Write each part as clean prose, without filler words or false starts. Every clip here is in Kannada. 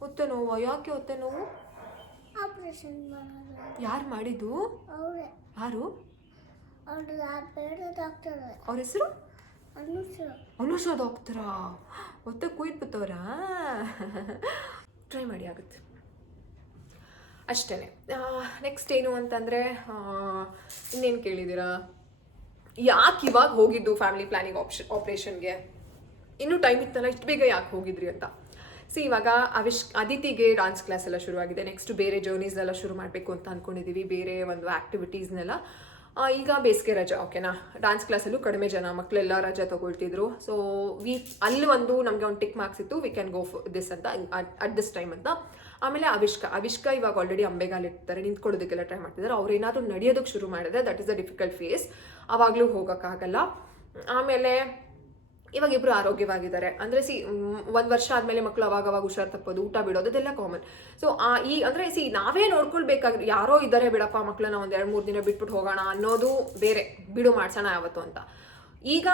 ಹೊಟ್ಟೆ ನೋವು ಯಾಕೆ ಹೊಟ್ಟೆ ನೋವು? ಆಪರೇಷನ್ ಮಾಡೋದು. ಯಾರು ಮಾಡಿದ್ದು? ಅವರೇ. ಯಾರು? ಅವರು ಡಾಕ್ಟರ್. ಅವ್ರ ಹೆಸರು? ಅನುಷ ಡಾಕ್ಟರಾ? ಹೊಟ್ಟೆ ಕುಯ್ಬಿಟ್ಟವ್ರಾ? ಟ್ರೈ ಮಾಡಿ ಆಗುತ್ತೆ ಅಷ್ಟೇ. ನೆಕ್ಸ್ಟ್ ಏನು ಅಂತಂದರೆ ಇನ್ನೇನು ಕೇಳಿದ್ದೀರಾ? ಯಾಕೆ ಇವಾಗ ಹೋಗಿದ್ದು ಫ್ಯಾಮಿಲಿ ಪ್ಲಾನಿಂಗ್ ಆಪ್ರೇಷನ್ಗೆ? ಇನ್ನೂ ಟೈಮ್ ಇತ್ತಲ್ಲ, ಇಷ್ಟು ಬೇಗ ಯಾಕೆ ಹೋಗಿದ್ರಿ ಅಂತ. ಇವಾಗ ಅದಿತಿಗೆ ಡಾನ್ಸ್ ಕ್ಲಾಸ್ ಎಲ್ಲ ಶುರುವಾಗಿದೆ. ನೆಕ್ಸ್ಟ್ ಬೇರೆ ಜರ್ನೀಸ್ನೆಲ್ಲ ಶುರು ಮಾಡಬೇಕು ಅಂತ ಅಂದ್ಕೊಂಡಿದ್ದೀವಿ, ಬೇರೆ ಒಂದು ಆ್ಯಕ್ಟಿವಿಟೀಸ್ನೆಲ್ಲ. ಈಗ ಬೇಸಿಗೆ ರಜೆ, ಓಕೆನಾ. ಡಾನ್ಸ್ ಕ್ಲಾಸಲ್ಲೂ ಕಡಿಮೆ ಜನ ಮಕ್ಕಳೆಲ್ಲ ರಜೆ ತೊಗೊಳ್ತಿದ್ರು. ಸೊ ಅಲ್ಲಿ ನಮಗೆ ಒಂದು ಟಿಕ್ ಮಾರ್ಕ್ಸ್ ಇತ್ತು, ವಿ ಕ್ಯಾನ್ ಗೋ ದಿಸ್ ಅಂತ, ಅಟ್ ದಿಸ್ ಟೈಮ್ ಅಂತ. ಆಮೇಲೆ ಅವಿಷ್ಕ ಇವಾಗ ಆಲ್ರೆಡಿ ಅಂಬೆಗಾಲಿರ್ತಾರೆ, ನಿಂತ್ಕೊಳ್ಳೋದಕ್ಕೆಲ್ಲ ಟ್ರೈ ಮಾಡ್ತಿದ್ದಾರೆ. ಅವ್ರು ಏನಾದರೂ ನಡೆಯೋದಕ್ಕೆ ಶುರು ಮಾಡಿದ್ರೆ that is a difficult phase, ಆವಾಗಲೂ ಹೋಗೋಕ್ಕಾಗಲ್ಲ. ಆಮೇಲೆ ಇವಾಗ ಇಬ್ಬರು ಆರೋಗ್ಯವಾಗಿದ್ದಾರೆ. ಅಂದರೆ ಒಂದು ವರ್ಷ ಆದಮೇಲೆ ಮಕ್ಕಳು ಅವಾಗ ಹುಷಾರು ತಪ್ಪೋದು, ಊಟ ಬಿಡೋದು, ಅದೆಲ್ಲ ಕಾಮನ್. ಸೊ ಅಂದರೆ ನಾವೇ ನೋಡ್ಕೊಳ್ಬೇಕಾದ್ರೆ, ಯಾರೋ ಇದ್ದಾರೆ ಬಿಡಪ್ಪ ಮಕ್ಕಳನ್ನ ಒಂದು 2-3 ದಿನ ಬಿಟ್ಬಿಟ್ಟು ಹೋಗೋಣ ಅನ್ನೋದು ಬೇರೆ, ಬಿಡು ಮಾಡ್ಸೋಣ ಯಾವತ್ತು ಅಂತ. ಈಗ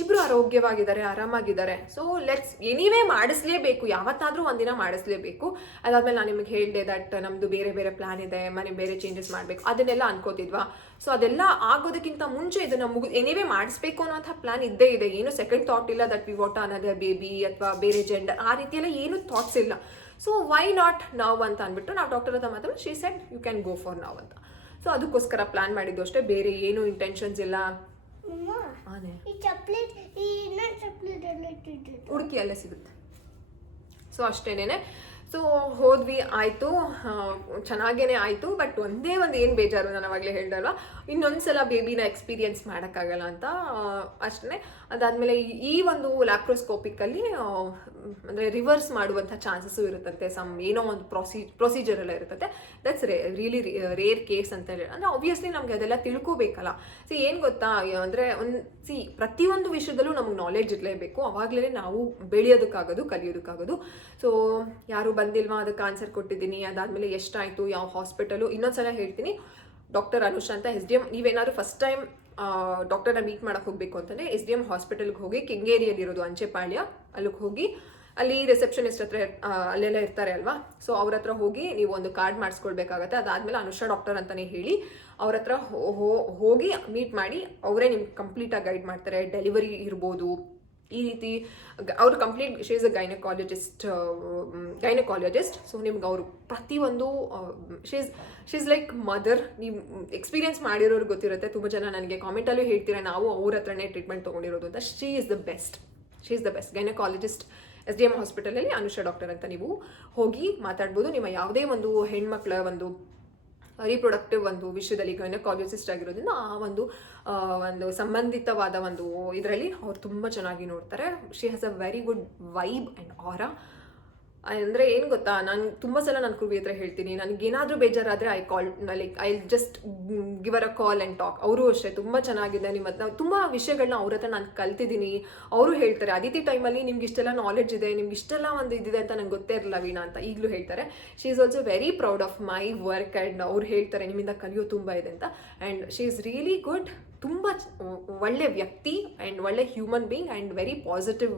ಇಬ್ಬರು ಆರೋಗ್ಯವಾಗಿದ್ದಾರೆ, ಆರಾಮಾಗಿದ್ದಾರೆ. ಸೊ ಲೆಟ್ಸ್ ಎನಿವೇ ಮಾಡಿಸ್ಲೇಬೇಕು, ಯಾವತ್ತಾದರೂ ಒಂದಿನ ಮಾಡಿಸ್ಲೇಬೇಕು. ಅದಾದ್ಮೇಲೆ ನಾನು ನಿಮಗೆ ಹೇಳಿದೆ ದಟ್ ನಮ್ಮದು ಬೇರೆ ಬೇರೆ ಪ್ಲ್ಯಾನ್ ಇದೆ, ಮನೆ ಬೇರೆ ಚೇಂಜಸ್ ಮಾಡಬೇಕು, ಅದನ್ನೆಲ್ಲ ಅನ್ಕೋತಿದ್ವಾ. ಸೊ ಅದೆಲ್ಲ ಆಗೋದಕ್ಕಿಂತ ಮುಂಚೆ ಇದನ್ನು ಎನಿವೇ ಮಾಡಿಸ್ಬೇಕು ಅನ್ನೋಂಥ ಪ್ಲ್ಯಾನ್ ಇದ್ದೇ ಇದೆ. ಏನು ಸೆಕೆಂಡ್ ಥಾಟ್ ಇಲ್ಲ that we want another baby ಅಥವಾ ಬೇರೆ ಜೆಂಡರ್, ಆ ರೀತಿಯೆಲ್ಲ ಏನು ಥಾಟ್ಸ್ ಇಲ್ಲ. ಸೊ ವೈ ನಾಟ್ ನಾವು ಅಂತ ಅಂದ್ಬಿಟ್ಟು ನಾವು ಡಾಕ್ಟರ್ ಹತ್ರ ಮಾತಾಡಿ, she said you can go for ನಾವು ಅಂತ. ಸೊ ಅದಕ್ಕೋಸ್ಕರ ಪ್ಲ್ಯಾನ್ ಮಾಡಿದ್ದು ಅಷ್ಟೇ, ಬೇರೆ ಏನು ಇಂಟೆನ್ಷನ್ಸ್ ಇಲ್ಲ. ಹುಡುಕಿ ಅಲ್ಲೇ ಸಿಗುತ್ತೆ. ಸೊ ಅಷ್ಟೇನೆ. ಸೊ ಹೋದ್ವಿ, ಆಯಿತು, ಚೆನ್ನಾಗೇ ಆಯಿತು. ಬಟ್ ಒಂದೇ ಒಂದು ಏನು ಬೇಜಾರು, ನಾನು ಅವಾಗಲೇ ಹೇಳ್ದಲ್ವ, ಇನ್ನೊಂದ್ಸಲ ಬೇಬಿನ ಎಕ್ಸ್ಪೀರಿಯನ್ಸ್ ಮಾಡೋಕ್ಕಾಗಲ್ಲ ಅಂತ ಅಷ್ಟೇ. ಅದಾದಮೇಲೆ ಈ ಒಂದು ಲ್ಯಾಪ್ರೋಸ್ಕೋಪಿಕಲ್ಲಿ ಅಂದರೆ ರಿವರ್ಸ್ ಮಾಡುವಂಥ ಚಾನ್ಸಸ್ಸು ಇರುತ್ತಂತೆ. ಏನೋ ಒಂದು ಪ್ರೊಸೀಜರ್ ಎಲ್ಲ ಇರುತ್ತಂತೆ. ದಟ್ಸ್ ರಿಯಲಿ ರೇರ್ ಕೇಸ್ ಅಂತ ಹೇಳಿ. ಅಂದರೆ ಆಬ್ವಿಯಸ್ಲಿ ನಮಗೆ ಅದೆಲ್ಲ ತಿಳ್ಕೋಬೇಕಲ್ಲ. ಏನು ಗೊತ್ತಾ, ಅಂದರೆ ಪ್ರತಿಯೊಂದು ವಿಷಯದಲ್ಲೂ ನಮಗೆ ನಾಲೆಡ್ಜ್ ಇರಲೇಬೇಕು, ಅವಾಗಲೇ ನಾವು ಬೆಳೆಯೋದಕ್ಕಾಗೋದು, ಕಲಿಯೋದಕ್ಕಾಗೋದು. ಸೊ ಯಾರು ಬಂದಿಲ್ವಾ ಅದಕ್ಕೆ ಆನ್ಸರ್ ಕೊಟ್ಟಿದ್ದೀನಿ. ಅದಾದಮೇಲೆ ಎಷ್ಟಾಯಿತು, ಯಾವ ಹಾಸ್ಪಿಟಲು, ಇನ್ನೊಂದ್ಸಲ ಹೇಳ್ತೀನಿ. ಡಾಕ್ಟರ್ ಅನುಷ ಅಂತ SDM, ನೀವೇನಾದ್ರು ಫಸ್ಟ್ ಟೈಮ್ ಡಾಕ್ಟರ್ನ ಮೀಟ್ ಮಾಡೋಕ್ಕೆ ಹೋಗಬೇಕು ಅಂತಂದರೆ SDM ಹಾಸ್ಪಿಟಲ್ಗೆ ಹೋಗಿ, ಕೆಂಗೇರಿಯಲ್ಲಿರೋದು ಅಂಚೆಪಾಳ್ಯ, ಅಲ್ಲಿಗೆ ಹೋಗಿ ಅಲ್ಲಿ ರಿಸೆಪ್ಷನಿಸ್ಟ್ ಹತ್ರ ಅಲ್ಲೆಲ್ಲ ಇರ್ತಾರೆ ಅಲ್ವಾ. ಸೊ ಅವ್ರ ಹತ್ರ ಹೋಗಿ ನೀವು ಒಂದು ಕಾರ್ಡ್ ಮಾಡಿಸ್ಕೊಳ್ಬೇಕಾಗತ್ತೆ. ಅದಾದಮೇಲೆ ಅನುಷಾ ಡಾಕ್ಟರ್ ಅಂತಲೇ ಹೇಳಿ ಅವ್ರ ಹತ್ರ ಹೋಗಿ ಮೀಟ್ ಮಾಡಿ, ಅವರೇ ನಿಮ್ಗೆ ಕಂಪ್ಲೀಟಾಗಿ ಗೈಡ್ ಮಾಡ್ತಾರೆ. ಡೆಲಿವರಿ ಇರ್ಬೋದು, ಈ ರೀತಿ ಅವರು complete, she is a gynaecologist. So ನಿಮ್ಗೆ ಅವರು ಪ್ರತಿಯೊಂದು ಶಿ ಈಸ್ ಲೈಕ್ ಮದರ್. ನೀವು ಎಕ್ಸ್ಪೀರಿಯನ್ಸ್ ಮಾಡಿರೋರು ಗೊತ್ತಿರುತ್ತೆ. ತುಂಬ ಜನ ನನಗೆ ಕಾಮೆಂಟಲ್ಲೂ ಹೇಳ್ತೀರಾ, ನಾವು ಅವ್ರ ಹತ್ರನೇ ಟ್ರೀಟ್ಮೆಂಟ್ ತೊಗೊಂಡಿರೋದು ಅಂತ. She is the best gynaecologist. SDM ಹಾಸ್ಪಿಟಲಲ್ಲಿ ಅನುಷಾ ಡಾಕ್ಟರ್ ಅಂತ ನೀವು ಹೋಗಿ ಮಾತಾಡ್ಬೋದು. ನಿಮ್ಮ ಯಾವುದೇ ಒಂದು ಹೆಣ್ಮಕ್ಳ ಒಂದು ರೀಪ್ರೊಡಕ್ಟಿವ್ ಒಂದು ವಿಷಯದಲ್ಲಿ ಗೈನಕಾಲಜಿಸ್ಟ್ ಆಗಿರೋದ್ರಿಂದ ಆ ಒಂದು ಸಂಬಂಧಿತವಾದ ಒಂದು ಇದರಲ್ಲಿ ಅವ್ರು ತುಂಬ ಚೆನ್ನಾಗಿ ನೋಡ್ತಾರೆ. She has a very good vibe and aura. ಅಂದರೆ ಏನು ಗೊತ್ತಾ, ನಾನು ತುಂಬ ಸಲ ನನ್ನ ಕುರುವಿ ಹತ್ರ ಹೇಳ್ತೀನಿ, ನನಗೇನಾದರೂ ಬೇಜಾರಾದರೆ I just give her a call and talk. ಅವರು ಅಷ್ಟೇ ತುಂಬ ಚೆನ್ನಾಗಿದೆ. ನಿಮ್ಮ ಹತ್ರ ತುಂಬ ವಿಷಯಗಳನ್ನ ಅವ್ರ ಹತ್ರ ನಾನು ಕಲ್ತಿದ್ದೀನಿ. ಅವರು ಹೇಳ್ತಾರೆ, ಅದಿತಿ ಟೈಮಲ್ಲಿ ನಿಮ್ಗೆ ಇಷ್ಟೆಲ್ಲ ನಾಲೆಡ್ಜ್ ಇದೆ, ನಿಮ್ಗೆ ಇಷ್ಟೆಲ್ಲ ಒಂದು ಇದಿದೆ ಅಂತ ನಂಗೆ ಗೊತ್ತೇ ಇರಲ್ಲ ವೀಣಾ ಅಂತ ಈಗಲೂ ಹೇಳ್ತಾರೆ. She is also very proud of my work. And ಅವ್ರು ಹೇಳ್ತಾರೆ ನಿಮ್ಮಿಂದ ಕಲಿಯೋ ತುಂಬ ಇದೆ ಅಂತ. And she is really good. ತುಂಬ ಒಳ್ಳೆ ವ್ಯಕ್ತಿ ಆ್ಯಂಡ್ ಒಳ್ಳೆ human being and very positive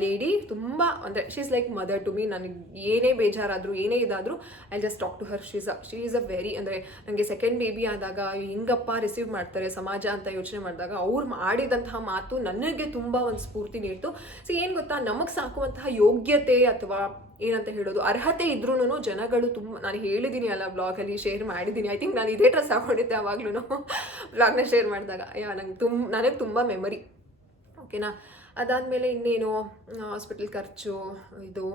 lady. ತುಂಬ ಅಂದರೆ she is like mother to me. ನನಗೆ ಏನೇ ಬೇಜಾರಾದರೂ ಏನೇ ಇದಾದರೂ I just talk to her. She is a very, ಅಂದರೆ ನನಗೆ ಸೆಕೆಂಡ್ ಬೇಬಿ ಆದಾಗ ಹೆಂಗಪ್ಪ ರಿಸೀವ್ ಮಾಡ್ತಾರೆ ಸಮಾಜ ಅಂತ ಯೋಚನೆ ಮಾಡಿದಾಗ ಅವ್ರು ಮಾಡಿದಂತಹ ಮಾತು ನನಗೆ ತುಂಬ ಒಂದು ಸ್ಫೂರ್ತಿ ನೀಡ್ತು. ಏನು ಗೊತ್ತಾ, ನಮಗೆ ಸಾಕುವಂತಹ ಯೋಗ್ಯತೆ ಅಥವಾ ಏನಂತ ಹೇಳೋದು, ಅರ್ಹತೆ ಇದ್ರೂ ಜನಗಳು ತುಂಬ, ನಾನು ಹೇಳಿದ್ದೀನಿ ಅಲ್ಲ ಬ್ಲಾಗಲ್ಲಿ ಶೇರ್ ಮಾಡಿದ್ದೀನಿ. ಐ ಥಿಂಕ್ ನಾನು ಇದೇ ಡ್ರೆಸ್ ಹಾಕೊಂಡಿದ್ದೆ ಆವಾಗ್ಲೂ ಬ್ಲಾಗ್ನ ಶೇರ್ ಮಾಡಿದಾಗ. ನನಗೆ ತುಂಬ ಮೆಮರಿ, ಓಕೆನಾ. ಅದಾದಮೇಲೆ ಇನ್ನೇನು ಹಾಸ್ಪಿಟಲ್ ಖರ್ಚು ಇದು.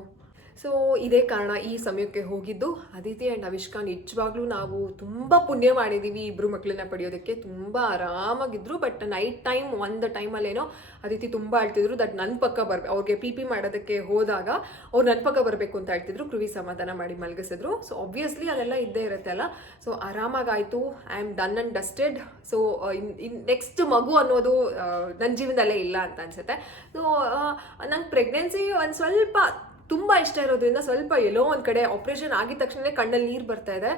ಸೊ ಇದೇ ಕಾರಣ ಈ ಸಮಯಕ್ಕೆ ಹೋಗಿದ್ದು. ಅದಿತಿ ಆ್ಯಂಡ್ ಅವಿಷ್ಕಾ ನಿಜವಾಗ್ಲೂ ನಾವು ತುಂಬ ಪುಣ್ಯ ಮಾಡಿದ್ದೀವಿ ಇಬ್ಬರು ಮಕ್ಕಳನ್ನ ಪಡೆಯೋದಕ್ಕೆ. ತುಂಬ ಆರಾಮಾಗಿದ್ರು. ಬಟ್ ನೈಟ್ ಟೈಮ್ ಒಂದು ಟೈಮಲ್ಲೇನೋ ಅದಿತಿ ತುಂಬ ಅಳ್ತಿದ್ರು. ದಟ್ ನನ್ನ ಪಕ್ಕ ಅವ್ರಿಗೆ PP ಮಾಡೋದಕ್ಕೆ ಹೋದಾಗ ಅವ್ರು ನನ್ನ ಪಕ್ಕ ಬರಬೇಕು ಅಂತ ಹೇಳ್ತಿದ್ರು. ಕೃವಿ ಸಮಾಧಾನ ಮಾಡಿ ಮಲಗಿಸಿದ್ರು. ಸೊ ಆಬ್ವಿಯಸ್ಲಿ ಅದೆಲ್ಲ ಇದ್ದೇ ಇರುತ್ತೆ ಅಲ್ಲ. ಸೊ ಆರಾಮಾಗಾಯಿತು. I am done and dusted. So next ಮಗು ಅನ್ನೋದು ನನ್ನ ಜೀವನದಲ್ಲೇ ಇಲ್ಲ ಅಂತ ಅನಿಸುತ್ತೆ. ಸೊ ನಂಗೆ ಪ್ರೆಗ್ನೆನ್ಸಿ ಒಂದು ಸ್ವಲ್ಪ ತುಂಬ ಇಷ್ಟ ಇರೋದ್ರಿಂದ ಸ್ವಲ್ಪ ಎಲ್ಲೋ ಒಂದು ಕಡೆ ಆಪ್ರೇಷನ್ ಆಗಿದ ತಕ್ಷಣ ಕಣ್ಣಲ್ಲಿ ನೀರು ಬರ್ತಾ ಇದೆ.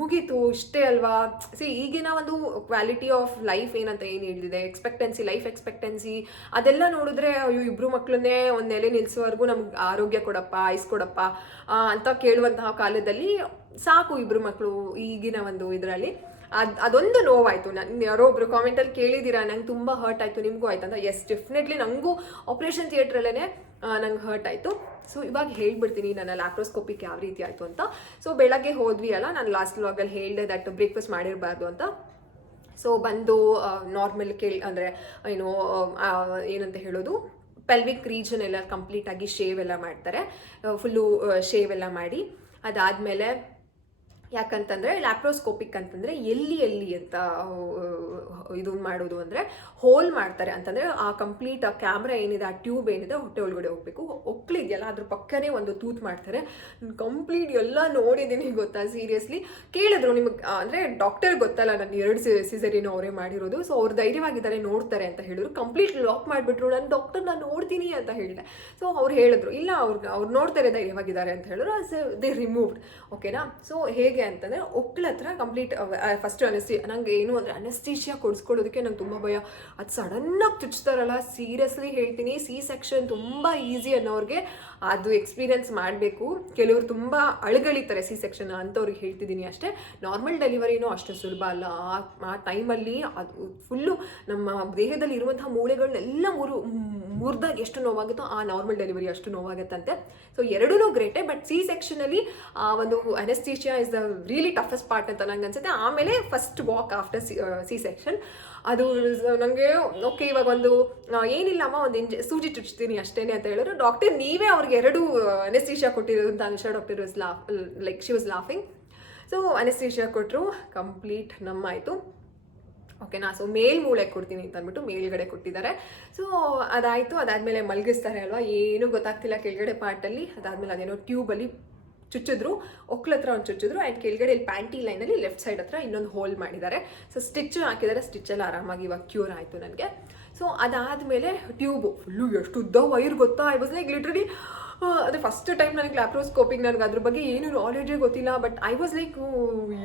ಮುಗೀತು ಇಷ್ಟೇ ಅಲ್ವಾ. ಈಗಿನ ಒಂದು ಕ್ವಾಲಿಟಿ ಆಫ್ ಲೈಫ್ ಏನಂತ ಏನು ಹೇಳಿದೆ, ಲೈಫ್ ಎಕ್ಸ್ಪೆಕ್ಟೆನ್ಸಿ ಅದೆಲ್ಲ ನೋಡಿದ್ರೆ ಇಬ್ರು ಮಕ್ಕಳನ್ನೇ ಒಂದು ನೆಲೆ ನಿಲ್ಲಿಸೋವರೆಗೂ ನಮ್ಗೆ ಆರೋಗ್ಯ ಕೊಡಪ್ಪ, ಆಯುಸ್ ಕೊಡಪ್ಪ ಅಂತ ಕೇಳುವಂತಹ ಕಾಲದಲ್ಲಿ ಸಾಕು ಇಬ್ರು ಮಕ್ಕಳು ಈಗಿನ ಒಂದು ಇದರಲ್ಲಿ. ಅದೊಂದು ನೋವಾಯಿತು. ನಾನು ಯಾರೋ ಒಬ್ರು ಕಾಮೆಂಟಲ್ಲಿ ಕೇಳಿದ್ದೀರಾ ನಂಗೆ ತುಂಬ ಹರ್ಟ್ ಆಯಿತು, ನಿಮಗೂ ಆಯ್ತು ಅಂತ. ಎಸ್, ಡೆಫಿನೆಟ್ಲಿ ನನಗೂ ಆಪ್ರೇಷನ್ ಥಿಯೇಟ್ರಲ್ಲೇ ನಂಗೆ ಹರ್ಟ್ ಆಯಿತು. ಸೊ ಇವಾಗ ಹೇಳ್ಬಿಡ್ತೀನಿ ನನ್ನ ಲ್ಯಾಪ್ರೋಸ್ಕೋಪಿಕ್ ಯಾವ ರೀತಿ ಆಯಿತು ಅಂತ. ಸೊ ಬೆಳಗ್ಗೆ ಹೋದ್ವಿ ಅಲ್ಲ, ನಾನು ಲಾಸ್ಟ್ ವ್ಲಾಗಲ್ಲಿ ಹೇಳಿದೆ ದಟ್ ಬ್ರೇಕ್ಫಾಸ್ಟ್ ಮಾಡಿರಬಾರ್ದು ಅಂತ. ಸೊ ಬಂದು ನಾರ್ಮಲ್ ಅಂದರೆ ಏನಂತ ಹೇಳೋದು, ಪೆಲ್ವಿಕ್ ರೀಜನ್ ಎಲ್ಲ ಕಂಪ್ಲೀಟಾಗಿ ಶೇವ್ ಎಲ್ಲ ಮಾಡ್ತಾರೆ, ಫುಲ್ಲು ಶೇವ್ ಎಲ್ಲ ಮಾಡಿ. ಅದಾದಮೇಲೆ ಯಾಕಂತಂದರೆ ಲ್ಯಾಪ್ರೋಸ್ಕೋಪಿಕ್ ಅಂತಂದರೆ ಎಲ್ಲಿ ಅಂತ ಇದು ಮಾಡೋದು ಅಂದರೆ ಹೋಲ್ ಮಾಡ್ತಾರೆ ಅಂತಂದರೆ ಆ ಕಂಪ್ಲೀಟ್ ಆ ಕ್ಯಾಮ್ರಾ ಏನಿದೆ, ಆ ಟ್ಯೂಬ್ ಏನಿದೆ ಹೊಟ್ಟೆ ಒಳಗಡೆ ಹೋಗಬೇಕು. ಒಕ್ಕಳಿದೆಯಲ್ಲ ಅದ್ರ ಪಕ್ಕನೇ ಒಂದು ತೂತ್ ಮಾಡ್ತಾರೆ. ಕಂಪ್ಲೀಟ್ ಎಲ್ಲ ನೋಡಿದ್ದೀನಿ ಗೊತ್ತಾ, ಸೀರಿಯಸ್ಲಿ. ಕೇಳಿದ್ರು ನಿಮಗೆ ಅಂದರೆ ಡಾಕ್ಟರ್ ಗೊತ್ತಲ್ಲ, ನಾನು 2 ಸಿಸರಿಯನ್ನು ಅವರೇ ಮಾಡಿರೋದು. ಸೊ ಅವ್ರು ಧೈರ್ಯವಾಗಿದ್ದಾರೆ, ನೋಡ್ತಾರೆ ಅಂತ ಹೇಳಿದ್ರು. ಕಂಪ್ಲೀಟ್ ಲಾಕ್ ಮಾಡಿಬಿಟ್ರು. ನಾನು ಡಾಕ್ಟರ್ ನಾನು ನೋಡ್ತೀನಿ ಅಂತ ಹೇಳಿದೆ. ಸೊ ಅವ್ರು ಹೇಳಿದ್ರು ಇಲ್ಲ ಅವ್ರು ನೋಡ್ತಾರೆ, ಧೈರ್ಯವಾಗಿದ್ದಾರೆ ಅಂತ ಹೇಳಿದ್ರು. They removed. ಓಕೆನಾ. ಸೊ ಹೇಗೆ ಅಂತಂದರೆ ಒಕ್ಕಳ ಹತ್ರ ಕಂಪ್ಲೀಟ್ ಫಸ್ಟ್ ನಂಗೆ ಏನು ಅಂದರೆ ಅನೆಸ್ತೀಶಿಯಾ ಕೊಡಿಸ್ಕೊಳ್ಳೋದಕ್ಕೆ ನಂಗೆ ತುಂಬ ಭಯ. ಅದು ಸಡನ್ನಾಗಿ ಚುಚ್ತಾರಲ್ಲ, ಸೀರಿಯಸ್ಲಿ ಹೇಳ್ತೀನಿ, ಸೆಕ್ಷನ್ ತುಂಬ ಈಸಿ ಅನ್ನೋರಿಗೆ ಅದು ಎಕ್ಸ್ಪೀರಿಯನ್ಸ್ ಮಾಡಬೇಕು. ಕೆಲವರು ತುಂಬ ಅಳಗಳಿತಾರೆ ಸೆಕ್ಷನ್ ಅಂಥವ್ರಿಗೆ ಹೇಳ್ತಿದ್ದೀನಿ ಅಷ್ಟೇ. ನಾರ್ಮಲ್ ಡೆಲಿವರಿನೂ ಅಷ್ಟು ಸುಲಭ ಅಲ್ಲ. ಆ ಟೈಮಲ್ಲಿ ಅದು ಫುಲ್ಲು ನಮ್ಮ ದೇಹದಲ್ಲಿ ಇರುವಂತಹ ಮೂಳೆಗಳನ್ನೆಲ್ಲ ಮುರಿದಾಗ ಎಷ್ಟು ನೋವಾಗುತ್ತೋ ಆ ನಾರ್ಮಲ್ ಡೆಲಿವರಿ ಅಷ್ಟು ನೋವಾಗುತ್ತಂತೆ. ಸೊ ಎರಡೂ ಗ್ರೇಟೆ. ಬಟ್ ಸೆಕ್ಷನಲ್ಲಿ ಆ ಒಂದು anaesthesia is the really toughest part ಅಂತ ನಂಗೆ ಅನ್ಸುತ್ತೆ. ಆಮೇಲೆ ಫಸ್ಟ್ ವಾಕ್ ಆಫ್ಟರ್ ಸೆಕ್ಷನ್ ಅದು ನನಗೆ ಓಕೆ ಇವಾಗ ಒಂದು ಏನಿಲ್ಲಮ್ಮ ಒಂದು ಸೂಜಿ ಚುಚ್ತೀನಿ ಅಷ್ಟೇ ಅಂತ ಹೇಳಿದ್ರು. ಡಾಕ್ಟರ್ ನೀವೇ ಅವ್ರಿಗೆ 2 ಅನೆಸ್ಥೀಶಿಯಾ ಕೊಟ್ಟಿರೋದು ಅಂತ Anusha doctor she was laughing. So anaesthesia ಕೊಟ್ಟರು, ಕಂಪ್ಲೀಟ್ ನಮ್ಮಾಯಿತು. ಓಕೆನಾ. ಸೊ ಮೂಳೆ ಕೊಡ್ತೀನಿ ಅಂತ ಅಂದ್ಬಿಟ್ಟು ಮೇಲ್ಗಡೆ ಕೊಟ್ಟಿದ್ದಾರೆ. ಸೊ ಅದಾಯಿತು. ಅದಾದಮೇಲೆ ಮಲಗಿಸ್ತಾರೆ ಅಲ್ವಾ, ಏನೂ ಗೊತ್ತಾಗ್ತಿಲ್ಲ ಕೆಳಗಡೆ ಪಾರ್ಟಲ್ಲಿ. ಅದಾದಮೇಲೆ ಅದೇನೋ ಟ್ಯೂಬಲ್ಲಿ ಚುಚ್ಚಿದ್ರು, ಒಕ್ಲ ಹತ್ರ ಒಂದು ಚುಚ್ಚಿದ್ರು. ಆ್ಯಂಡ್ ಕೆಳಗಡೆ ಇಲ್ಲಿ ಪ್ಯಾಂಟಿ ಲೈನಲ್ಲಿ ಲೆಫ್ಟ್ ಸೈಡ್ ಹತ್ರ ಇನ್ನೊಂದು ಹೋಲ್ ಮಾಡಿದ್ದಾರೆ. ಸೊ ಸ್ಟಿಚ್ ಹಾಕಿದ್ದಾರೆ. ಸ್ಟಿಚ್ಚೆಲ್ಲ ಆರಾಮಾಗಿ ಇವಾಗ ಕ್ಯೂರ್ ಆಯಿತು ನನಗೆ. ಸೊ ಅದಾದಮೇಲೆ ಟ್ಯೂಬು ಫುಲ್ಲು ಎಷ್ಟು ಉದ್ದ ವೈರ್ ಗೊತ್ತಾ. ಐ ವಾಸ್ ಲೈಕ್ ಲಿಟ್ರಲಿ ಅದೇ ಫಸ್ಟ್ ಟೈಮ್ ನನಗೆ ಲ್ಯಾಪ್ರೋಸ್ಕೋಪಿಗೆ ನನಗೆ ಅದ್ರ ಬಗ್ಗೆ ಏನು ನಾಲೆಡ್ಜೇ ಗೊತ್ತಿಲ್ಲ. ಬಟ್ ಐ ವಾಸ್ ಲೈಕ್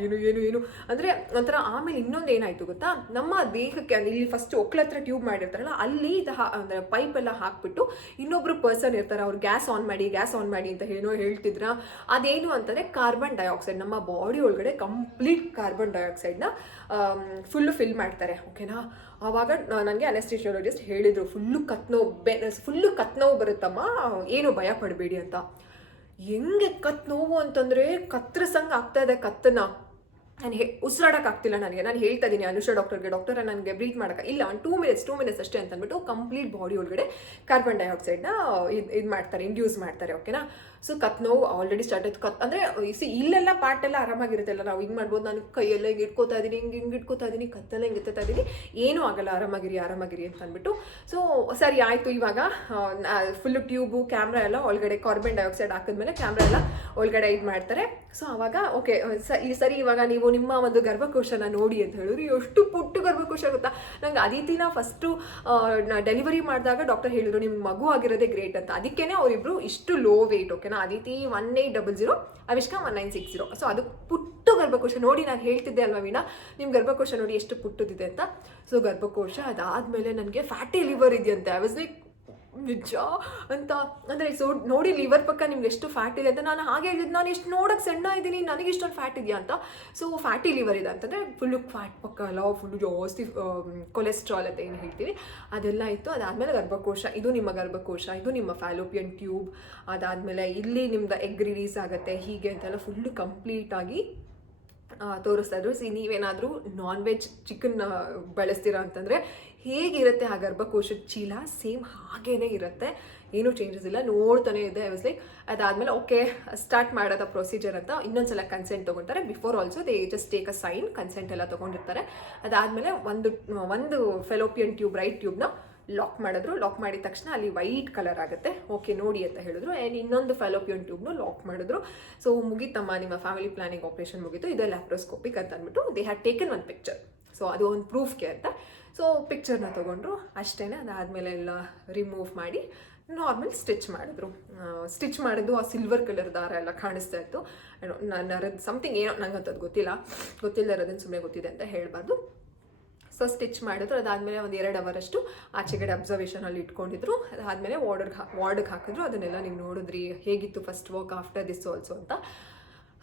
ಏನು ಅಂದರೆ ಒಂಥರ. ಆಮೇಲೆ ಇನ್ನೊಂದು ಏನಾಯಿತು ಗೊತ್ತಾ, ನಮ್ಮ ದೇಹಕ್ಕೆ ಇಲ್ಲಿ ಫಸ್ಟ್ ಒಕ್ಲ ಹತ್ರ ಟ್ಯೂಬ್ ಮಾಡಿರ್ತಾರಲ್ಲ, ಅಲ್ಲಿ ಅಂದರೆ ಪೈಪೆಲ್ಲ ಹಾಕ್ಬಿಟ್ಟು ಇನ್ನೊಬ್ರು ಪರ್ಸನ್ ಇರ್ತಾರೆ, ಅವ್ರು ಗ್ಯಾಸ್ ಆನ್ ಮಾಡಿ ಅಂತ ಏನೋ ಹೇಳ್ತಿದ್ರ. ಅದೇನು ಅಂತಂದರೆ ಕಾರ್ಬನ್ ಡೈಆಕ್ಸೈಡ್. ನಮ್ಮ ಬಾಡಿ ಒಳಗಡೆ ಕಂಪ್ಲೀಟ್ ಕಾರ್ಬನ್ ಡೈಆಕ್ಸೈಡ್ನ ಫುಲ್ಲು ಫಿಲ್ ಮಾಡ್ತಾರೆ. ಓಕೆನಾ. ಆವಾಗ ನನಗೆ ಅನೆಸ್ಥೆಷಿಯಾಲಜಿಸ್ಟ್ ಹೇಳಿದರು ಫುಲ್ಲು ಕತ್ ನೋವು ಬರುತ್ತಮ್ಮ, ಏನು ಭಯ ಪಡಬೇಡಿ ಅಂತ. ಹೆಂಗೆ ಕತ್ ನೋವು ಅಂತಂದರೆ ಕತ್ತರಿಸಂಗೆ ಆಗ್ತಾ ಇದೆ ಕತ್ತನ್ನ. ನಾನು ಉಸಿರಾಡೋಕ್ಕಾಗ್ತಿಲ್ಲ ನನಗೆ. ನಾನು ಹೇಳ್ತಾ ಇದ್ದೀನಿ ಅನುಷಾ ಡಾಕ್ಟರ್ಗೆ, ಡಾಕ್ಟರ್ ನನಗೆ ಬ್ರೀತ್ ಮಾಡೋಕ್ಕೆ ಇಲ್ಲ, ಒಂದು 2 ಮಿನಿಟ್ಸ್ ಅಷ್ಟೇ ಅಂತ ಅಂದ್ಬಿಟ್ಟು ಕಂಪ್ಲೀಟ್ ಬಾಡಿ ಒಳಗಡೆ ಕಾರ್ಬನ್ ಡೈಆಕ್ಸೈಡ್ನ ಇದು ಮಾಡ್ತಾರೆ, ಇಂಡ್ಯೂಸ್ ಮಾಡ್ತಾರೆ. ಓಕೆನಾ. ಸೊ ಕತ್ ನೋವು ಆಲ್ರೆಡಿ ಸ್ಟಾರ್ಟ್ ಆಯ್ತು. ಅಂದರೆ ಇಲ್ಲೆಲ್ಲ ಪಾರ್ಟೆಲ್ಲ ಆರಾಮಾಗಿರುತ್ತಲ್ಲ, ನಾವು ಹಿಂಗೆ ಮಾಡ್ಬೋದು. ನಾನು ಕೈಯೆಲ್ಲ ಹಿಂಗೆ ಇಟ್ಕೋತಾ ಇದ್ದೀನಿ, ಹಿಂಗೆ ಇಟ್ಕೋತಾ ಇದ್ದೀನಿ, ಕತ್ತೆಲ್ಲ ಹಿಂಗೆ ಎತ್ತಾ ಇದ್ದೀನಿ, ಏನೂ ಆಗಲ್ಲ, ಆರಾಮಾಗಿರಿ ಅಂತ ಅಂದ್ಬಿಟ್ಟು. ಸೊ ಸರಿ ಆಯಿತು. ಇವಾಗ ಫುಲ್ಲು ಟ್ಯೂಬು ಕ್ಯಾಮ್ರಾ ಎಲ್ಲ ಒಳಗಡೆ ಕಾರ್ಬನ್ ಡೈಆಕ್ಸೈಡ್ ಹಾಕಿದ್ಮೇಲೆ ಕ್ಯಾಮ್ರಾ ಎಲ್ಲ ಒಳಗಡೆ ಇದು ಮಾಡ್ತಾರೆ. ಸೊ ಆವಾಗ ಓಕೆ ಸರಿ ಇವಾಗ ನೀವು ನಿಮ್ಮ ಒಂದು ಗರ್ಭಕೋಶನ ನೋಡಿ ಅಂತ ಹೇಳಿದ್ರು. ಎಷ್ಟು ಪುಟ್ಟು ಗರ್ಭಕೋಶ ಗೊತ್ತಾ. ನಂಗೆ ಅದಿತಿನ ಫಸ್ಟು ಡೆಲಿವರಿ ಮಾಡಿದಾಗ ಡಾಕ್ಟರ್ ಹೇಳಿದ್ರು ನಿಮ್ಗೆ ಮಗು ಆಗಿರೋದೇ ಗ್ರೇಟ್ ಅಂತ. ಅದಕ್ಕೇನೆ ಅವರಿಬ್ರು ಇಷ್ಟು ಲೋ ವೆಯ್ಟ್. ಓಕೆನಾ. ಅದಿತಿ 1800, ಅವಿಷ್ಕಾ 1960. ಸೊ ಅದು ಪುಟ್ಟು ಗರ್ಭಕೋಶ ನೋಡಿ. ನಾನು ಹೇಳ್ತಿದ್ದೆ ಅಲ್ವಾ ವೀಣಾ, ನಿಮ್ಮ ಗರ್ಭಕೋಶ ನೋಡಿ ಎಷ್ಟು ಪುಟ್ಟದಿದೆ ಅಂತ. ಸೊ ಗರ್ಭಕೋಶ ಅದಾದಮೇಲೆ ನನಗೆ ಫ್ಯಾಟಿ ಲಿವರ್ ಇದೆಯಂತೆ. ಐ ವಾಸ್ ಲೈಕ್ ನಿಜ ಅಂತ. ಅಂದರೆ ಸೊ ನೋಡಿ ಲಿವರ್ ಪಕ್ಕ ನಿಮ್ಗೆ ಎಷ್ಟು ಫ್ಯಾಟ್ ಇದೆ ಅಂತ. ನಾನು ಹಾಗೆ ಹೇಳಿದ್ದು, ನಾನು ಎಷ್ಟು ನೋಡೋಕ್ಕೆ ಸಣ್ಣ ಇದ್ದೀನಿ, ನನಗೆ ಇಷ್ಟೊಂದು ಫ್ಯಾಟ್ ಇದೆಯಾ ಅಂತ. ಸೊ ಫ್ಯಾಟಿ ಲಿವರ್ ಇದೆ ಅಂತಂದರೆ ಫುಲ್ಲು ಫ್ಯಾಟ್ ಪಕ್ಕ ಅಲ್ಲ, ಫುಲ್ಲು ಜಾಸ್ತಿ ಕೊಲೆಸ್ಟ್ರಾಲ್ ಅಂತ ಏನು ಹೇಳ್ತೀವಿ ಅದೆಲ್ಲ ಇತ್ತು. ಅದಾದಮೇಲೆ ಗರ್ಭಕೋಶ, ಇದು ನಿಮ್ಮ ಗರ್ಭಕೋಶ, ಇದು ನಿಮ್ಮ ಫ್ಯಾಲೋಪಿಯನ್ ಟ್ಯೂಬ್. ಅದಾದಮೇಲೆ ಇಲ್ಲಿ ನಿಮ್ದು ಎಗ್ ರಿಲೀಸ್ ಆಗುತ್ತೆ ಹೀಗೆ ಅಂತೆಲ್ಲ ಫುಲ್ಲು ಕಂಪ್ಲೀಟಾಗಿ ತೋರಿಸ್ತಾ ಇದ್ರು. ನೀವೇನಾದರೂ ನಾನ್ ವೆಜ್ ಚಿಕನ್ ಬಳಸ್ತೀರಾ ಅಂತಂದರೆ ಹೇಗಿರುತ್ತೆ ಆ ಗರ್ಭಕೋಶದ ಚೀಲ, ಸೇಮ್ ಹಾಗೇ ಇರುತ್ತೆ, ಏನೂ ಚೇಂಜಸ್ ಇಲ್ಲ, ನೋಡ್ತಾನೆ ಇದೆ. ಐ ವಾಸ್ ಲೈಕ್ ಅದಾದಮೇಲೆ ಓಕೆ ಸ್ಟಾರ್ಟ್ ಮಾಡೋದ ಪ್ರೊಸೀಜರ್ ಅಂತ ಇನ್ನೊಂದ್ಸಲ ಕನ್ಸೆಂಟ್ ತೊಗೊಳ್ತಾರೆ. Before also they just take a sign, consent ಎಲ್ಲ ತೊಗೊಂಡಿರ್ತಾರೆ. ಅದಾದಮೇಲೆ ಒಂದು ಫೆಲೋಪಿಯನ್ ಟ್ಯೂಬ್, ರೈಟ್ ಟ್ಯೂಬ್ನ ಲಾಕ್ ಮಾಡಿದ್ರು. ಲಾಕ್ ಮಾಡಿದ ತಕ್ಷಣ ಅಲ್ಲಿ ವೈಟ್ ಕಲರ್ ಆಗುತ್ತೆ, ಓಕೆ ನೋಡಿ ಅಂತ ಹೇಳಿದ್ರು. ಆ್ಯಂಡ್ ಇನ್ನೊಂದು ಫೆಲೋಪಿಯನ್ ಟ್ಯೂಬ್ನು ಲಾಕ್ ಮಾಡಿದ್ರು. ಸೊ ಮುಗೀತಮ್ಮ ನಿಮ್ಮ ಫ್ಯಾಮಿಲಿ ಪ್ಲಾನಿಂಗ್ ಆಪ್ರೇಷನ್ ಮುಗೀತು, ಇದು ಲ್ಯಾಪ್ರೋಸ್ಕೋಪಿಕ್ ಅಂತ ಅಂದ್ಬಿಟ್ಟು ದೇ ಹ್ಯಾಡ್ ಟೇಕನ್ ಒಂದು ಪಿಕ್ಚರ್. ಸೊ ಅದು ಒಂದು ಪ್ರೂಫ್ಗೆ ಅಂತ ಸೊ ಪಿಕ್ಚರ್ನ ತೊಗೊಂಡ್ರು ಅಷ್ಟೇ. ಅದಾದಮೇಲೆ ಎಲ್ಲ ರಿಮೂವ್ ಮಾಡಿ ನಾರ್ಮಲ್ ಸ್ಟಿಚ್ ಮಾಡಿದ್ದು ಆ ಸಿಲ್ವರ್ ಕಲರ್ ದಾರ ಎಲ್ಲ ಕಾಣಿಸ್ತಾ ಇತ್ತು. ನಾನು ಸಮಥಿಂಗ್ ಏನೋ ನಂಗಂತದ್ದು ಗೊತ್ತಿಲ್ಲ ಇರೋದನ್ನು ಸುಮ್ಮನೆ ಗೊತ್ತಿದೆ ಅಂತ ಹೇಳಬಾರ್ದು. ಸೊ ಸ್ಟಿಚ್ ಮಾಡಿದ್ರು. ಅದಾದಮೇಲೆ ಒಂದು 2 ಅವರಷ್ಟು ಆಚೆಗಡೆ ಅಬ್ಸರ್ವೇಷನಲ್ಲಿ ಇಟ್ಕೊಂಡಿದ್ರು. ಅದಾದಮೇಲೆ ವಾರ್ಡ್ಗೆ ಹಾಕಿದ್ರು. ಅದನ್ನೆಲ್ಲ ನೀವು ನೋಡಿದ್ರಿ ಹೇಗಿತ್ತು first work after this also ಅಂತ.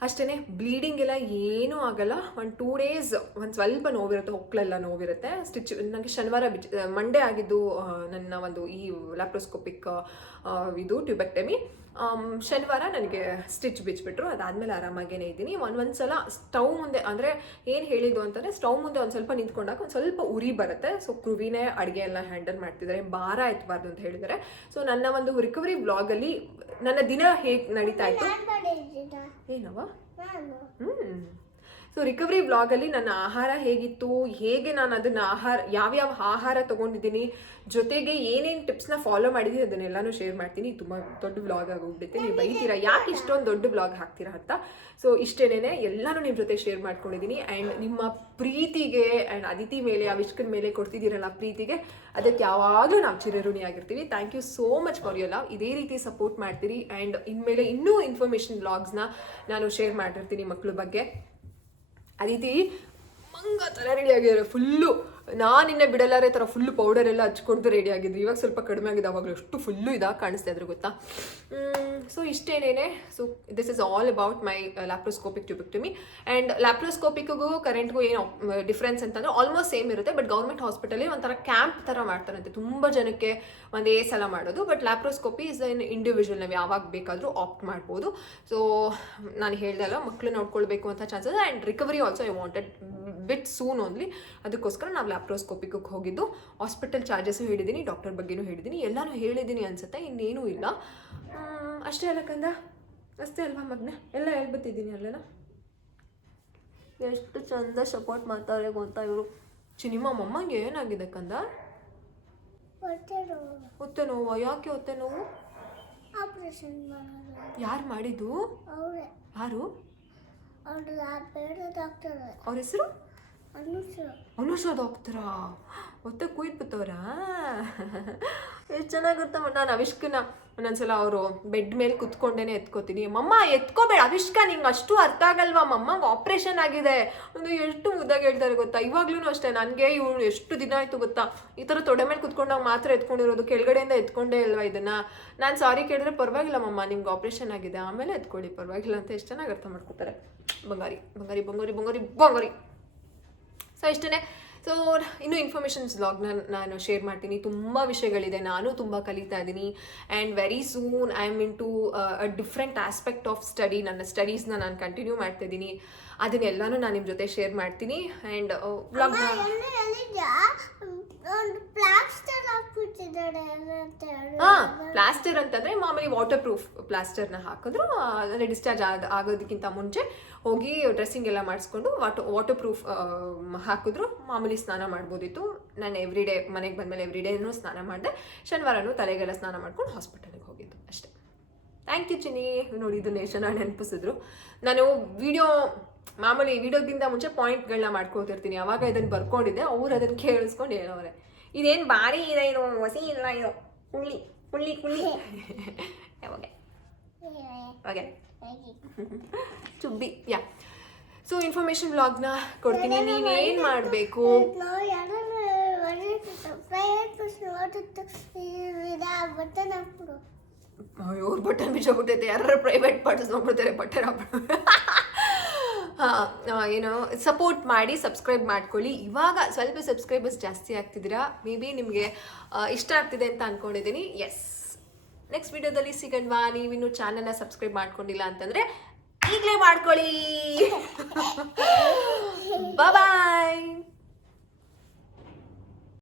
ಅಷ್ಟೇ, ಬ್ಲೀಡಿಂಗ್ ಎಲ್ಲ ಏನೂ ಆಗಲ್ಲ. ಒಂದು 2 ಡೇಸ್ ಒಂದು ಸ್ವಲ್ಪ ನೋವಿರುತ್ತೆ, ಹೊಕ್ಕಳೆಲ್ಲ ನೋವಿರುತ್ತೆ. ಸ್ಟಿಚ್ ನನಗೆ ಶನಿವಾರ ಮಂಡೇ ಆಗಿದ್ದು ನನ್ನ ಒಂದು ಈ ಲ್ಯಾಪ್ರೋಸ್ಕೋಪಿಕ್ ಇದು ಟ್ಯೂಬೆಕ್ಟಮಿ. ಶನಿವಾರ ನನಗೆ ಸ್ಟಿಚ್ ಬಿಚ್ಚಿಬಿಟ್ರು. ಅದಾದಮೇಲೆ ಆರಾಮಾಗೇ ಇದ್ದೀನಿ. ಒಂದ್ಸಲ ಸ್ಟವ್ ಮುಂದೆ ಅಂದರೆ ಏನು ಹೇಳಿದ್ದು ಅಂತಂದರೆ, ಸ್ಟವ್ ಮುಂದೆ ಒಂದು ಸ್ವಲ್ಪ ನಿಂತ್ಕೊಂಡಾಗ ಒಂದು ಸ್ವಲ್ಪ ಉರಿ ಬರುತ್ತೆ. ಸೊ ಕೃವಿನೇ ಅಡುಗೆ ಎಲ್ಲ ಹ್ಯಾಂಡಲ್ ಮಾಡ್ತಿದ್ದಾರೆ, ಭಾರ ಎತ್ತಬಾರ್ದು ಅಂತ ಹೇಳಿದ್ದಾರೆ. ಸೊ ನನ್ನ ಒಂದು ರಿಕವರಿ ವ್ಲಾಗಲ್ಲಿ ನನ್ನ ದಿನ ಹೇಗೆ ನಡೀತಾ ಇತ್ತು ಏನವ ಸೊ ರಿಕವರಿ ವ್ಲಾಗಲ್ಲಿ ನನ್ನ ಆಹಾರ ಹೇಗಿತ್ತು, ಹೇಗೆ ನಾನು ಅದನ್ನು ಯಾವ್ಯಾವ ಆಹಾರ ತೊಗೊಂಡಿದ್ದೀನಿ, ಜೊತೆಗೆ ಏನೇನು ಟಿಪ್ಸ್ನ ಫಾಲೋ ಮಾಡಿದ್ದೀನಿ ಅದನ್ನೆಲ್ಲನೂ ಶೇರ್ ಮಾಡ್ತೀನಿ. ತುಂಬ ದೊಡ್ಡ ವ್ಲಾಗ್ ಆಗೋಗ್ಬಿಡುತ್ತೆ. ನೀವು ಬೈತೀರಾ ಯಾಕೆ ಇಷ್ಟೊಂದು ದೊಡ್ಡ ವ್ಲಾಗ್ ಹಾಕ್ತೀರಾ ಅಂತ. ಸೊ ಇಷ್ಟೇನೆ ಎಲ್ಲನೂ ನಿಮ್ಮ ಜೊತೆ ಶೇರ್ ಮಾಡ್ಕೊಂಡಿದ್ದೀನಿ. ಆ್ಯಂಡ್ ನಿಮ್ಮ ಪ್ರೀತಿಗೆ ಆ್ಯಂಡ್ ಅದಿತಿ ಮೇಲೆ ಅವಿಷ್ಕನ ಮೇಲೆ ಕೊಡ್ತಿದ್ದೀರಲ್ಲ ಪ್ರೀತಿಗೆ, ಅದಕ್ಕೆ ಯಾವಾಗಲೂ ನಾವು ಚಿರಋಣಿಯಾಗಿರ್ತೀವಿ. Thank you so much for your love. ಇದೇ ರೀತಿ ಸಪೋರ್ಟ್ ಮಾಡ್ತೀರಿ. ಆ್ಯಂಡ್ ಇನ್ಮೇಲೆ ಇನ್ನೂ ಇನ್ಫಾರ್ಮೇಷನ್ ವ್ಲಾಗ್ಸ್ನ ನಾನು ಶೇರ್ ಮಾಡಿರ್ತೀನಿ ಮಕ್ಕಳ ಬಗ್ಗೆ. ಅದಿತಿ ಮಂಗ ಥರ ರೆಡಿ ಆಗಿದ್ದಾರೆ ಫುಲ್ಲು. ನಾನಿನ್ನೆ ಬಿಡಲಾರೆ ಥರ ಫುಲ್ಲು ಪೌಡರ್ ಎಲ್ಲ ಹಚ್ಕೊಂಡು ರೆಡಿ ಆಗಿದ್ರು. ಇವಾಗ ಸ್ವಲ್ಪ ಕಡಿಮೆ ಆಗಿದೆ, ಅವಾಗಲೂ ಅಷ್ಟು ಫುಲ್ಲು ಇದಾಗಿ ಕಾಣಿಸ್ತಾ ಇದ್ರು ಗೊತ್ತಾ. ಸೊ ಇಷ್ಟೇನೇನೆ. So this is all about my laparoscopic tubectomy. And ಲ್ಯಾಪ್ರೋಸ್ಕೋಪಿಕ್ಗೂ ಕರೆಂಟ್ಗೂ ಏನು ಡಿಫ್ರೆನ್ಸ್ ಅಂತಂದರೆ ಆಲ್ಮೋಸ್ಟ್ ಸೇಮ್ ಇರುತ್ತೆ. ಬಟ್ ಗೌರ್ಮೆಂಟ್ ಹಾಸ್ಪಿಟಲಲ್ಲಿ ಒಂಥರ ಕ್ಯಾಂಪ್ ಥರ ಮಾಡ್ತಾರಂತೆ, ತುಂಬ ಜನಕ್ಕೆ ಒಂದೇ ಸಲ ಮಾಡೋದು. But laparoscopy is in individual, ನಾವು ಯಾವಾಗ ಬೇಕಾದರೂ ಆಪ್ಟ್ ಮಾಡ್ಬೋದು. ಸೊ ನಾನು ಹೇಳ್ದಲ್ಲ, ಮಕ್ಕಳು ನೋಡ್ಕೊಳ್ಬೇಕು ಅಂತ chances. And recovery also I wanted bit soon only. ಅದಕ್ಕೋಸ್ಕರ ನಾವು ಲ್ಯಾಪ್ರೋಸ್ಕೋಪಿಗೆ ಹೋಗಿದ್ದು. ಹಾಸ್ಪಿಟಲ್ ಚಾರ್ಜಸ್ಸು ಹೇಳಿದ್ದೀನಿ, ಡಾಕ್ಟರ್ ಬಗ್ಗೆನೂ ಹೇಳಿದ್ದೀನಿ, ಎಲ್ಲನೂ ಹೇಳಿದ್ದೀನಿ ಅನ್ಸುತ್ತೆ. ಇನ್ನೇನೂ ಇಲ್ಲ. ಅಷ್ಟೇ ಅಲ್ಲ ಕಂದ, ಅಷ್ಟೇ ಅಲ್ವಾ ಮಗನೆ, ಎಲ್ಲ ಹೇಳ್ಬಿಟ್ಟಿದ್ದೀನಿ ಅಲ್ಲೇನ. ಎಷ್ಟು ಚಂದ ಸಪೋರ್ಟ್ ಮಾಡ್ತಾರೆ ಗೊತ್ತಾ ಇವರು. ಚಿನಿಮಾ ಮಮ್ಮಂಗೆ ಏನಾಗಿದೆ ಕಂದ? ಹೊಟ್ಟೆ ನೋವು. ಯಾಕೆ ಹೊಟ್ಟೆ ನೋವು? ಆಪರೇಷನ್ ಮಾಡೋದು. ಯಾರು ಮಾಡಿದ್ದು? ಯಾರು? ಡಾಕ್ಟರ್. ಅವ್ರ ಹೆಸರು ಅನುಷ ಡಾಕ್ಟರಾ? ಹೊತ್ತೆ ಕುಯ್ದು ಬಿತ್ತವ್ರಾ? ಎಷ್ಟು ಚೆನ್ನಾಗಿರುತ್ತೆ. ನಾನು ಅವಿಷ್ಕನ ಒಂದೊಂದ್ಸಲ ಅವರು ಬೆಡ್ ಮೇಲೆ ಕುತ್ಕೊಂಡೇನೆ ಎತ್ಕೋತೀನಿ. ಮಮ್ಮ ಎತ್ಕೋಬೇಡ ಅವಿಷ್ಕ, ನಿಂಗೆ ಅಷ್ಟು ಅರ್ಥ ಆಗಲ್ವಾ, ಮಮ್ಮಂಗೆ ಆಪ್ರೇಷನ್ ಆಗಿದೆ ಒಂದು ಎಷ್ಟು ಮುದ್ದಾಗಿ ಹೇಳ್ತಾರೆ ಗೊತ್ತಾ. ಇವಾಗ್ಲೂ ಅಷ್ಟೇ, ನನಗೆ ಇವಳು ಎಷ್ಟು ದಿನ ಆಯಿತು ಗೊತ್ತಾ ಈ ಥರ ತೊಡೆ ಮೇಲೆ ಕುತ್ಕೊಂಡಾಗ ಮಾತ್ರ ಎತ್ಕೊಂಡಿರೋದು, ಕೆಳಗಡೆಯಿಂದ ಎತ್ಕೊಂಡೇ ಇಲ್ವಾ ಇದನ್ನು. ನಾನು ಸಾರಿ ಕೇಳಿದ್ರೆ ಪರವಾಗಿಲ್ಲ ಮಮ್ಮ ನಿಮ್ಗೆ ಆಪ್ರೇಷನ್ ಆಗಿದೆ, ಆಮೇಲೆ ಎತ್ಕೊಳ್ಳಿ ಪರವಾಗಿಲ್ಲ ಅಂತ ಎಷ್ಟು ಚೆನ್ನಾಗಿ ಅರ್ಥ ಮಾಡ್ಕೊತಾರೆ. ಬಂಗಾರಿ ಬಂಗಾರಿ ಬಂಗಾರಿ ಬಂಗಾರಿ ಬಂಗಾರಿ. ಸೊ ಇಷ್ಟೇ. ಸೊ ಇನ್ನೂ ಇನ್ಫಾರ್ಮೇಷನ್ಸ್ ವ್ಲಾಗ್ನ ನಾನು ಶೇರ್ ಮಾಡ್ತೀನಿ. ತುಂಬ ವಿಷಯಗಳಿದೆ, ನಾನು ತುಂಬ ಕಲಿತಾ ಇದ್ದೀನಿ. And very soon I am into a different aspect of study. ನನ್ನ ಸ್ಟಡೀಸ್ನ ನಾನು ಕಂಟಿನ್ಯೂ ಮಾಡ್ತಾಯಿದ್ದೀನಿ. ಅದನ್ನೆಲ್ಲನೂ ನಾನು ನಿಮ್ಮ ಜೊತೆ ಶೇರ್ ಮಾಡ್ತೀನಿ. ಆ್ಯಂಡ್ ವ್ಲಾಗ್ನ ಪ್ಲಾಸ್ಟರ್ ಅಂತಂದರೆ ಮಾಮೂಲಿ ವಾಟರ್ ಪ್ರೂಫ್ ಪ್ಲಾಸ್ಟರ್ನ ಹಾಕಿದ್ರು. ಅಂದರೆ ಡಿಸ್ಚಾರ್ಜ್ ಆಗೋದಕ್ಕಿಂತ ಮುಂಚೆ ಹೋಗಿ ಡ್ರೆಸ್ಸಿಂಗ್ ಎಲ್ಲ ಮಾಡಿಸ್ಕೊಂಡು ವಾಟರ್ ಪ್ರೂಫ್ ಹಾಕಿದ್ರು. ಮಾಮೂಲಿ ಸ್ನಾನ ಮಾಡ್ಬೋದಿತ್ತು. ನಾನು ಎವ್ರಿಡೇ ಮನೆಗೆ ಬಂದಮೇಲೆ ಎವ್ರಿಡೇನೂ ಸ್ನಾನ ಮಾಡಿದೆ. ಶನಿವಾರನೂ ತಲೆಗೆಲ್ಲ ಸ್ನಾನ ಮಾಡ್ಕೊಂಡು ಹಾಸ್ಪಿಟಲ್ಗೆ ಹೋಗಿದ್ದು ಅಷ್ಟೇ. ಥ್ಯಾಂಕ್ ಯು ಚಿನ್ನಿ. ನೋಡಿ ಇದನ್ನು ಎಷ್ಟು ಜನ ನೆನಪಿಸಿದ್ರು. ನಾನು ಮಾಮೂಲಿ ವಿಡಿಯೋಗಿಂತ ಮುಂಚೆ ಪಾಯಿಂಟ್ಗಳನ್ನ ಮಾಡ್ಕೊತಿರ್ತೀನಿ. ಅವಾಗ ಇದನ್ನು ಬರ್ಕೊಂಡಿದ್ದೆ, ಅವ್ರು ಅದನ್ನು ಕೇಳಿಸ್ಕೊಂಡು ಹೇಳೋರೆ ಇದೇನು ಭಾರಿ ಇದೆ, ಇದು ಹೊಸಿ ಇಲ್ಲ, ಇದು ಕುಳ್ಳಿ ಕುಳ್ಳಿ ಕುಳ್ಳಿ ಯಾವಾಗ ಓಕೆ ಚುಬ್ಬಿ. ಯಾ ಸೊ ಇನ್ಫಾರ್ಮೇಷನ್ ವ್ಲಾಗ್ನ ಕೊಡ್ತೀನಿ. ನೀವೇನು ಮಾಡಬೇಕು, ಅವ್ರ ಬಟನ್ ಬಿಚ್ಚೋಗ್ಬಿಟ್ಟೈತೆ. ಯಾರು ಪ್ರೈವೇಟ್ ಪಾರ್ಟ್ಸ್ ನೋಡ್ಬಿಡ್ತಾರೆ ಬಟನ್ ಏನೋ ಸಪೋರ್ಟ್ ಮಾಡಿ ಸಬ್ಸ್ಕ್ರೈಬ್ ಮಾಡ್ಕೊಳ್ಳಿ. ಇವಾಗ ಸ್ವಲ್ಪ ಸಬ್ಸ್ಕ್ರೈಬರ್ಸ್ ಜಾಸ್ತಿ ಆಗ್ತಿದ್ದೀರಾ. ಮೇ ಬಿ ನಿಮಗೆ ಇಷ್ಟ ಆಗ್ತಿದೆ ಅಂತ ಅಂದ್ಕೊಂಡಿದ್ದೀನಿ. ಎಸ್, ನೆಕ್ಸ್ಟ್ ವಿಡಿಯೋದಲ್ಲಿ ಸಿಗೋಣ. ನೀವಿನ್ನೂ ಚಾನಲ್ನ ಸಬ್ಸ್ಕ್ರೈಬ್ ಮಾಡ್ಕೊಂಡಿಲ್ಲ ಅಂತಂದರೆ ಈಗಲೇ ಮಾಡ್ಕೊಳ್ಳಿ.